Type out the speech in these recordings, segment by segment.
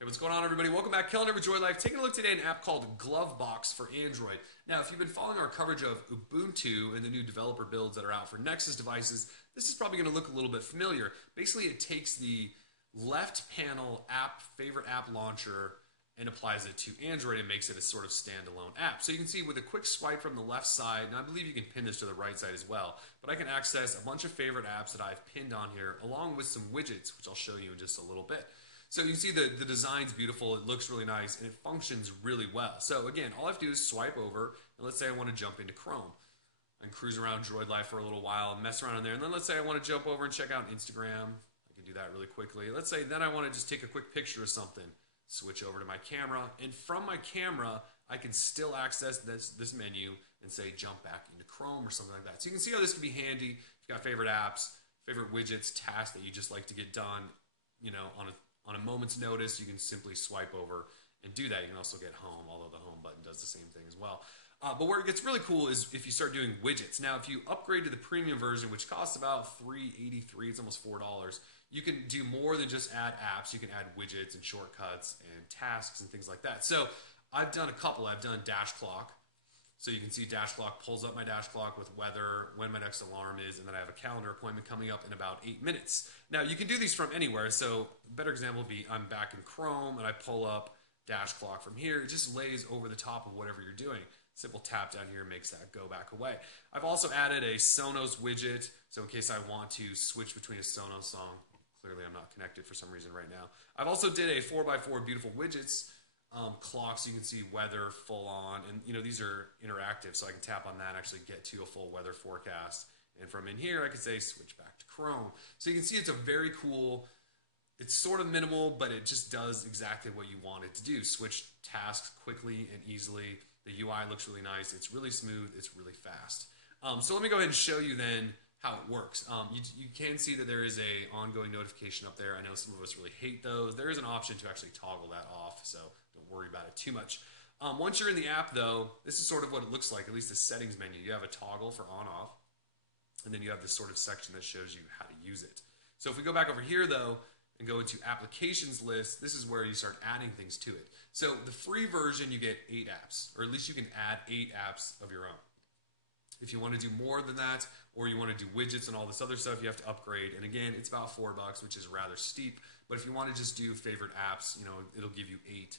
Hey, what's going on, everybody? Welcome back. Kelly with Droid Life. Taking a look today at an app called Glovebox for Android. Now, if you've been following our coverage of Ubuntu and the new developer builds that are out for Nexus devices, this is probably going to look a little bit familiar. Basically, it takes the left panel favorite app launcher and applies it to Android and makes it a sort of standalone app. So you can see with a quick swipe from the left side, and I believe you can pin this to the right side as well, but I can access a bunch of favorite apps that I've pinned on here, along with some widgets, which I'll show you in just a little bit. So you can see the design's beautiful, it looks really nice, and it functions really well. So again, all I have to do is swipe over, and let's say I want to jump into Chrome and cruise around Droid Life for a little while, mess around in there, and then let's say I want to jump over and check out Instagram. I can do that really quickly. Let's say then I want to just take a quick picture of something, switch over to my camera, and from my camera, I can still access this menu and say jump back into Chrome or something like that. So you can see how this can be handy. If you've got favorite apps, favorite widgets, tasks that you just like to get done, you know, on a moment's notice, you can simply swipe over and do that. You can also get home, although the home button does the same thing as well. But where it gets really cool is if you start doing widgets. Now, if you upgrade to the premium version, which costs about $3.83, it's almost $4, you can do more than just add apps. You can add widgets and shortcuts and tasks and things like that. So I've done a couple. I've done dash clock. So you can see dash clock pulls up my dash clock with weather, when my next alarm is, and then I have a calendar appointment coming up in about 8 minutes. Now, you can do these from anywhere. So a better example would be I'm back in Chrome and I pull up dash clock from here. It just lays over the top of whatever you're doing. Simple tap down here makes that go back away. I've also added a Sonos widget, so in case I want to switch between a Sonos song. Clearly, I'm not connected for some reason right now. I've also did a 4x4 beautiful widgets clock, so you can see weather full on, and you know these are interactive, so I can tap on that and actually get to a full weather forecast. And from in here, I can say switch back to Chrome. So you can see it's a very cool. It's sort of minimal, but it just does exactly what you want it to do. Switch tasks quickly and easily. The UI looks really nice. It's really smooth. It's really fast. So let me go ahead and show you then how it works. You can see that there is a ongoing notification up there. I know some of us really hate those. There is an option to actually toggle that off, so don't worry about it too much. Once you're in the app, though, this is sort of what it looks like, at least the settings menu. You have a toggle for on-off, and then you have this sort of section that shows you how to use it. So if we go back over here, though, and go into applications list, this is where you start adding things to it. So the free version, you get 8 apps, or at least you can add 8 apps of your own. If you want to do more than that, or you want to do widgets and all this other stuff, you have to upgrade. And again, it's about $4, which is rather steep. But if you want to just do favorite apps, you know, it'll give you 8,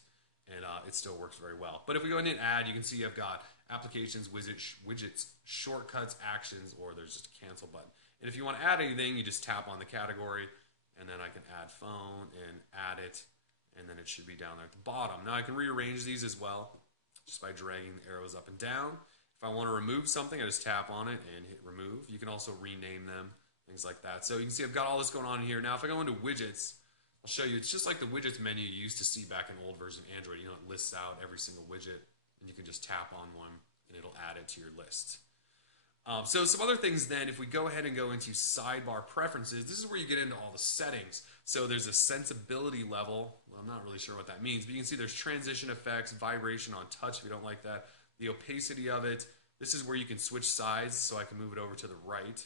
and it still works very well. But if we go in and add, you can see I've got applications, widgets, shortcuts, actions, or there's just a cancel button. And if you want to add anything, you just tap on the category, and then I can add phone and add it, and then it should be down there at the bottom. Now I can rearrange these as well, just by dragging the arrows up and down. If I want to remove something, I just tap on it and hit remove. You can also rename them, things like that. So you can see I've got all this going on here. Now if I go into widgets, I'll show you. It's just like the widgets menu you used to see back in old version of Android. You know, it lists out every single widget, and you can just tap on one, and it'll add it to your list. So some other things then, if we go ahead and go into sidebar preferences, this is where you get into all the settings. So there's a sensibility level. Well, I'm not really sure what that means, but you can see there's transition effects, vibration on touch if you don't like that, the opacity of it. This is where you can switch sides, so I can move it over to the right.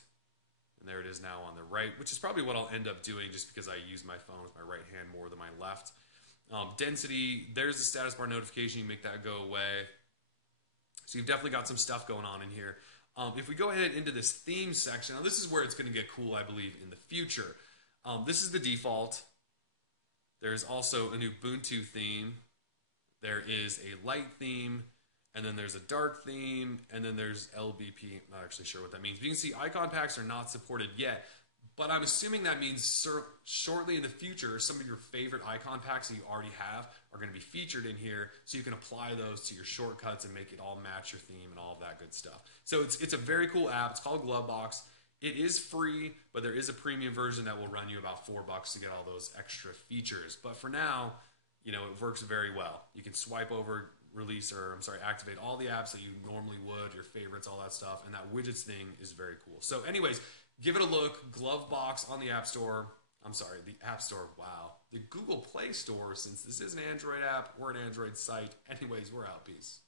And there it is now on the right, which is probably what I'll end up doing just because I use my phone with my right hand more than my left. Density, there's the status bar notification. You make that go away. So you've definitely got some stuff going on in here. If we go ahead into this theme section, now this is where it's going to get cool, I believe, in the future. This is the default. There's also an Ubuntu theme. There is a light theme, and then there's a dark theme, and then there's LBP. I'm not actually sure what that means. But you can see icon packs are not supported yet, but I'm assuming that means shortly in the future, some of your favorite icon packs that you already have are going to be featured in here, so you can apply those to your shortcuts and make it all match your theme and all of that good stuff. So it's a very cool app. It's called Glovebox. It is free, but there is a premium version that will run you about $4 to get all those extra features. But for now, you know, it works very well. You can swipe over, activate all the apps that you normally would, your favorites, all that stuff, and that widgets thing is very cool. So anyways, give it a look. Glovebox on the App Store. The App Store, wow. The Google Play Store, since this is an Android app, we're an Android site. Anyways, we're out. Peace.